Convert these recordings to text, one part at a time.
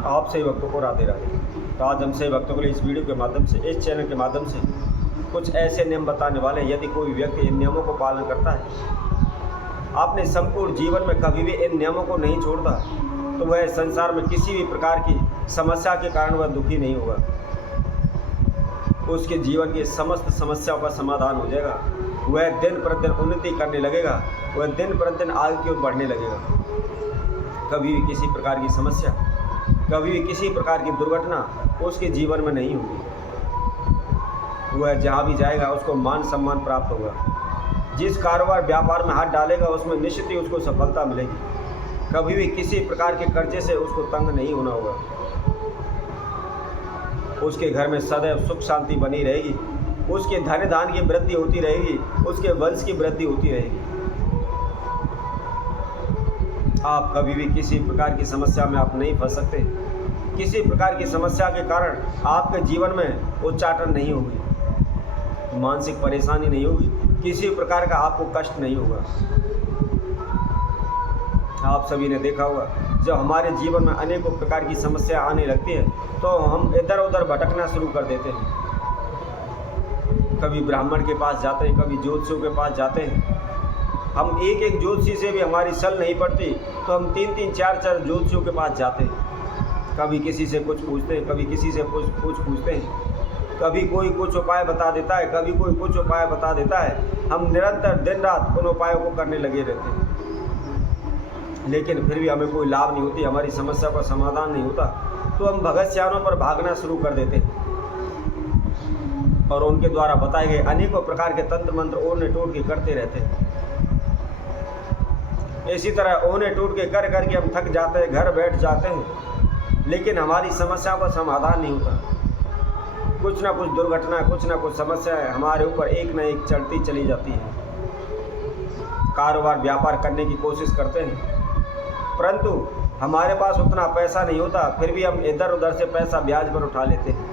आप सभी भक्तों को राधे राधे। तो आज हम सभी भक्तों के लिए इस वीडियो के माध्यम से, इस चैनल के माध्यम से कुछ ऐसे नियम बताने वाले हैं। यदि कोई व्यक्ति इन नियमों को पालन करता है, अपने संपूर्ण जीवन में कभी भी इन नियमों को नहीं छोड़ता, तो वह संसार में किसी भी प्रकार की समस्या के कारण वह दुखी नहीं होगा। उसके जीवन की समस्त समस्याओं का समाधान हो जाएगा। वह दिन प्रतिदिन उन्नति करने लगेगा, वह दिन प्रतिदिन आगे की ओर बढ़ने लगेगा। कभी भी किसी प्रकार की समस्या, कभी भी किसी प्रकार की दुर्घटना उसके जीवन में नहीं होगी। वह जहाँ भी जाएगा उसको मान सम्मान प्राप्त होगा। जिस कारोबार व्यापार में हाथ डालेगा उसमें निश्चित ही उसको सफलता मिलेगी। कभी भी किसी प्रकार के कर्जे से उसको तंग नहीं होना होगा। उसके घर में सदैव सुख शांति बनी रहेगी। उसके धन धान की वृद्धि होती रहेगी, उसके वंश की वृद्धि होती रहेगी। आप कभी भी किसी प्रकार की समस्या में आप नहीं फंस सकते। किसी प्रकार की समस्या के कारण आपके जीवन में उच्चाटन नहीं होगी, मानसिक परेशानी नहीं होगी, किसी प्रकार का आपको कष्ट नहीं होगा। आप सभी ने देखा होगा, जब हमारे जीवन में अनेकों प्रकार की समस्या आने लगती है तो हम इधर उधर भटकना शुरू कर देते हैं। कभी ब्राह्मण के पास जाते हैं, कभी ज्योतिषियों के पास जाते हैं। हम एक एक ज्योतिषी से भी हमारी सल नहीं पड़ती तो हम 3-3, 4-4 ज्योतिषियों के पास जाते हैं। कभी किसी से कुछ पूछते हैं, कभी किसी से कुछ पूछते हैं। कभी कोई कुछ उपाय बता देता है, कभी कोई कुछ उपाय बता देता है। हम निरंतर दिन रात उन उपायों को करने लगे रहते हैं, लेकिन फिर भी हमें कोई लाभ नहीं होती, हमारी समस्या का समाधान नहीं होता। तो हम भगत सियानों पर भागना शुरू कर देते हैं और उनके द्वारा बताए गए अनेकों प्रकार के तंत्र मंत्र ओढ़ने टोट के करते रहते हैं। इसी तरह ओढ़ने टोट के कर करके हम थक जाते हैं, घर बैठ जाते हैं, लेकिन हमारी समस्या का समाधान नहीं होता। कुछ ना कुछ दुर्घटना, कुछ ना कुछ समस्या हमारे ऊपर एक न एक चढ़ती चली जाती है। कारोबार व्यापार करने की कोशिश करते हैं, परंतु हमारे पास उतना पैसा नहीं होता, फिर भी हम इधर उधर से पैसा ब्याज पर उठा लेते हैं।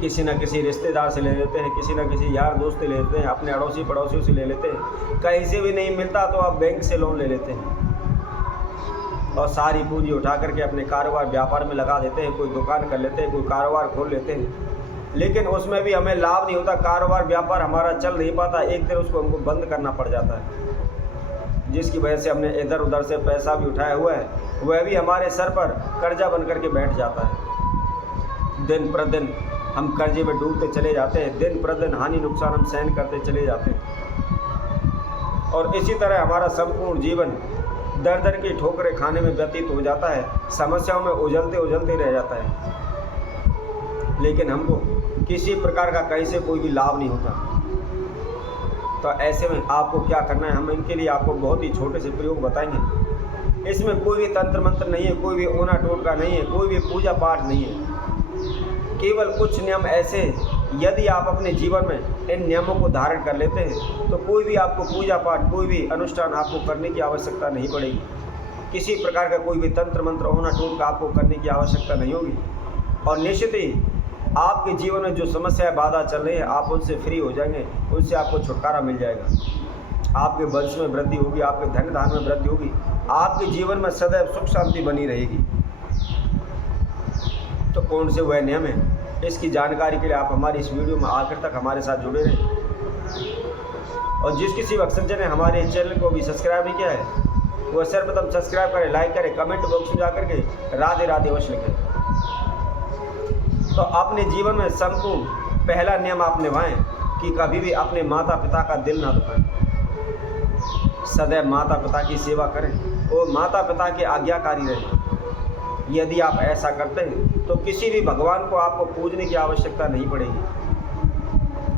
किसी न किसी रिश्तेदार से ले लेते हैं, किसी न किसी यार दोस्त से ले लेते हैं, अपने अड़ोसी पड़ोसियों से ले लेते हैं। कहीं से भी नहीं मिलता तो आप बैंक से लोन ले लेते हैं और सारी पूंजी उठा करके अपने कारोबार व्यापार में लगा देते हैं। कोई दुकान कर लेते हैं, कोई कारोबार खोल लेते हैं, लेकिन उसमें भी हमें लाभ नहीं होता। कारोबार व्यापार हमारा चल नहीं पाता, एक दिन उसको हमको बंद करना पड़ जाता है। जिसकी वजह से हमने इधर उधर से पैसा भी उठाया हुआ है, वह भी हमारे सर पर कर्जा बन करके बैठ जाता है। दिन प्रतिदिन हम कर्जे में डूबते चले जाते हैं, दिन प्रतिदिन हानि नुकसान हम सहन करते चले जाते हैं और इसी तरह हमारा संपूर्ण जीवन दर दर की ठोकरें खाने में व्यतीत हो जाता है, समस्याओं में उलझते उलझते रह जाता है, लेकिन हमको किसी प्रकार का कहीं से कोई भी लाभ नहीं होता। तो ऐसे में आपको क्या करना है, हम इनके लिए आपको बहुत ही छोटे से प्रयोग बताएंगे। इसमें कोई भी तंत्र मंत्र नहीं है, कोई भी ओना टोटका नहीं है, कोई भी पूजा पाठ नहीं है। केवल कुछ नियम ऐसे हैं, यदि आप अपने जीवन में इन नियमों को धारण कर लेते हैं तो कोई भी आपको पूजा पाठ, कोई भी अनुष्ठान आपको करने की आवश्यकता नहीं पड़ेगी। किसी प्रकार का कोई भी तंत्र मंत्र ओना टोटका आपको करने की आवश्यकता नहीं होगी और निश्चित ही आपके जीवन में जो समस्याएं बाधा चल रही है, आप उनसे फ्री हो जाएंगे, उनसे आपको छुटकारा मिल जाएगा। आपके वंश में वृद्धि होगी, आपके धन धान में वृद्धि होगी, आपके जीवन में सदैव सुख शांति बनी रहेगी। तो कौन से वह नियम है, इसकी जानकारी के लिए आप हमारी इस वीडियो में आखिर तक हमारे साथ जुड़े रहें। और जिस किसी भक्तजन ने हमारे चैनल को भी सब्सक्राइब नहीं किया है, वह सर्वप्रथम सब्सक्राइब करें, लाइक करें, कमेंट बॉक्स में जाकर के राधे राधे अवश्य लिखें। तो अपने जीवन में संपूर्ण पहला नियम आप निभाएं कि कभी भी अपने माता पिता का दिल ना दुखाएं। सदैव माता पिता की सेवा करें और माता पिता के आज्ञाकारी रहें। यदि आप ऐसा करते हैं तो किसी भी भगवान को आपको पूजने की आवश्यकता नहीं पड़ेगी,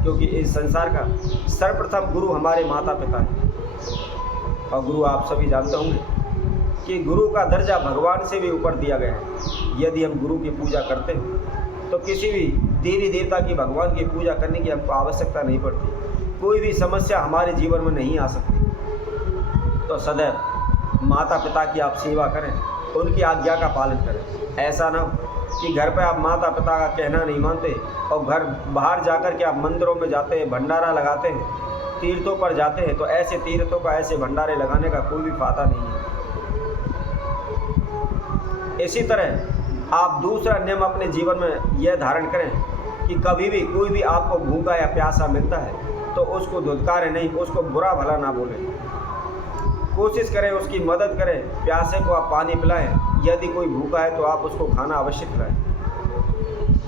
क्योंकि इस संसार का सर्वप्रथम गुरु हमारे माता पिता हैं। और गुरु आप सभी जानते होंगे कि गुरु का दर्जा भगवान से भी ऊपर दिया गया है। यदि हम गुरु की पूजा करते हैं तो किसी भी देवी देवता की, भगवान की पूजा करने की हमको आवश्यकता नहीं पड़ती। कोई भी समस्या हमारे जीवन में नहीं आ सकती। तो सदैव माता पिता की आप सेवा करें, उनकी आज्ञा का पालन करें। ऐसा ना हो कि घर पे आप माता पिता का कहना नहीं मानते और घर बाहर जाकर के आप मंदिरों में जाते हैं, भंडारा लगाते हैं, तीर्थों पर जाते हैं। तो ऐसे तीर्थों का, ऐसे भंडारे लगाने का कोई भी फायदा नहीं है। इसी तरह आप दूसरा नियम अपने जीवन में यह धारण करें कि कभी भी कोई भी आपको भूखा या प्यासा मिलता है तो उसको धुतकारें नहीं, उसको बुरा भला ना बोलें। कोशिश करें उसकी मदद करें, प्यासे को आप पानी पिलाएं, यदि कोई भूखा है तो आप उसको खाना अवश्य खिलाएं।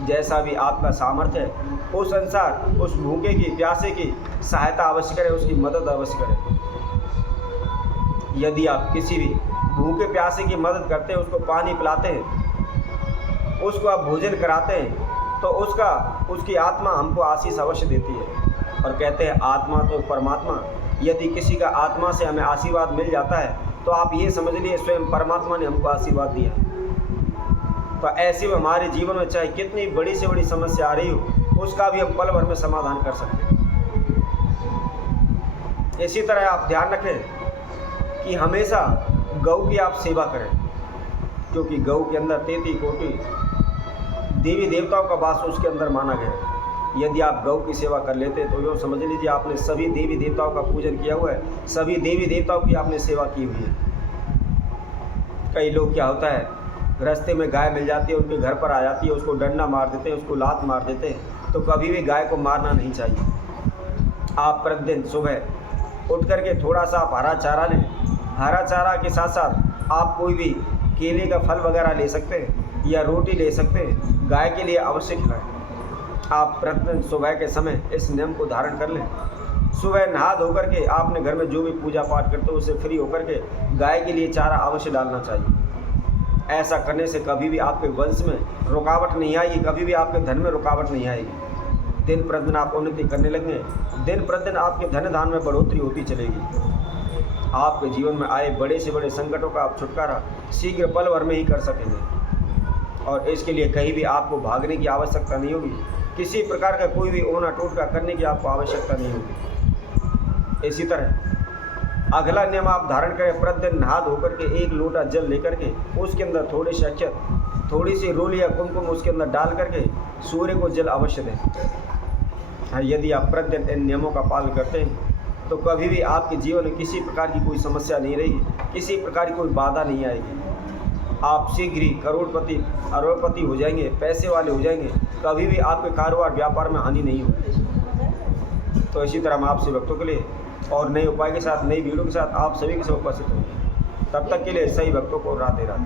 जैसा भी आपका सामर्थ्य है उस अनुसार उस भूखे की प्यासे की सहायता अवश्य करें, उसकी मदद अवश्य करें। यदि आप किसी भी भूखे प्यासे की मदद करते हैं, उसको पानी पिलाते हैं, उसको आप भोजन कराते हैं, तो उसकी आत्मा हमको आशीष अवश्य देती है। और कहते हैं आत्मा तो परमात्मा, यदि किसी का आत्मा से हमें आशीर्वाद मिल जाता है तो आप ये समझ लिए स्वयं परमात्मा ने हमको आशीर्वाद दिया। तो ऐसे में हमारे जीवन में चाहे कितनी बड़ी से बड़ी समस्या आ रही हो, उसका भी हम पल भर में समाधान कर सकते हैं। इसी तरह आप ध्यान रखें कि हमेशा गौ की आप सेवा करें, क्योंकि गौ के अंदर 33 कोटि देवी देवताओं का वास उसके अंदर माना गया है। यदि आप गौ की सेवा कर लेते तो यूँ समझ लीजिए आपने सभी देवी देवताओं का पूजन किया हुआ है, सभी देवी देवताओं की आपने सेवा की हुई है। कई लोग क्या होता है, रास्ते में गाय मिल जाती है, उनके घर पर आ जाती है, उसको डंडा मार देते हैं, उसको लात मार देते हैं। तो कभी भी गाय को मारना नहीं चाहिए। आप प्रतिदिन सुबह उठ करके थोड़ा सा आप हरा चारा लें, हरा चारा के साथ साथ आप कोई भी केले का फल वगैरह ले सकते हैं या रोटी ले सकते हैं, गाय के लिए अवश्य खिलाएं। आप प्रतिदिन सुबह के समय इस नियम को धारण कर लें। सुबह नहा धो करके आपने घर में जो भी पूजा पाठ करते हो उससे फ्री होकर के गाय के लिए चारा अवश्य डालना चाहिए। ऐसा करने से कभी भी आपके वंश में रुकावट नहीं आएगी, कभी भी आपके धन में रुकावट नहीं आएगी। दिन प्रतिदिन आप उन्नति करने लगेंगे, दिन प्रतिदिन आपके धन धान में बढ़ोतरी होती चलेगी। आपके जीवन में आए बड़े से बड़े संकटों का आप छुटकारा शीघ्र पल भर में ही कर सकेंगे। और इसके लिए कहीं भी आपको भागने की आवश्यकता नहीं होगी, किसी प्रकार का कोई भी ओना टोटका करने की आपको आवश्यकता नहीं होगी। इसी तरह अगला नियम आप धारण करें, प्रतिदिन नहा धो करके 1 लोटा जल लेकर के उसके अंदर थोड़े से अक्षत, थोड़ी सी रोली या कुमकुम उसके अंदर डाल करके सूर्य को जल अवश्य दें। हाँ, यदि आप प्रतिदिन इन नियमों का पालन करते हैं तो कभी भी आपके जीवन में किसी प्रकार की कोई समस्या नहीं रहेगी, किसी प्रकार की कोई बाधा नहीं आएगी। आप शीघ्र ही करोड़पति अरबपति हो जाएंगे, पैसे वाले हो जाएंगे, कभी भी आपके कारोबार व्यापार में हानि नहीं होगी। तो इसी तरह हम आपसे भक्तों के लिए और नए उपाय के साथ, नई वीडियो के साथ आप सभी के साथ उपस्थित होंगे। तब तक के लिए सही भक्तों को राधे राधे।